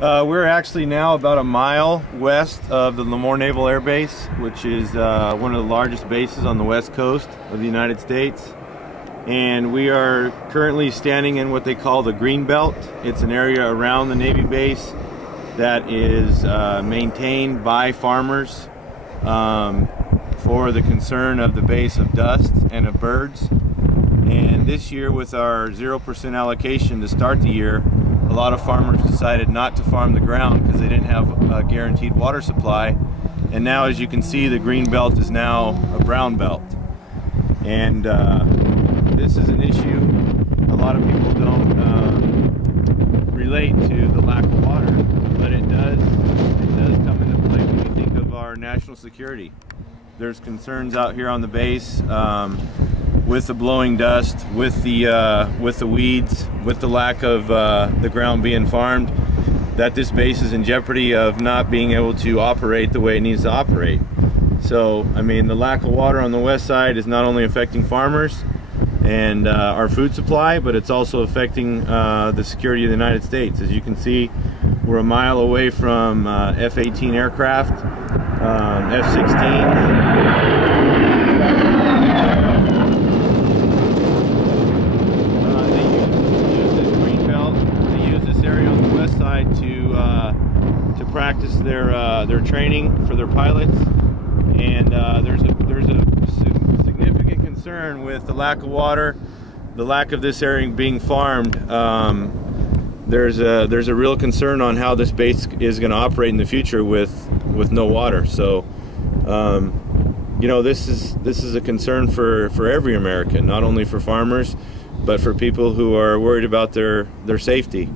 We're actually now about a mile west of the Lemoore Naval Air Base, which is one of the largest bases on the west coast of the United States. And we are currently standing in what they call the Green Belt. It's an area around the Navy base that is maintained by farmers for the concern of the base of dust and of birds. And this year, with our 0% allocation to start the year, a lot of farmers decided not to farm the ground because they didn't have a guaranteed water supply. And now, as you can see, the green belt is now a brown belt. And this is an issue a lot of people don't relate to the lack of water, but it does come into play when you think of our national security. There's concerns out here on the base with the blowing dust, with the weeds, with the lack of the ground being farmed, that this base is in jeopardy of not being able to operate the way it needs to operate. So, I mean, the lack of water on the west side is not only affecting farmers and our food supply, but it's also affecting the security of the United States. As you can see, we're a mile away from F-18 aircraft, F-16s. To practice their training for their pilots, and there's a significant concern with the lack of water, the lack of this area being farmed. There's a real concern on how this base is going to operate in the future with no water. So you know, this is a concern for every American, not only for farmers, but for people who are worried about their safety.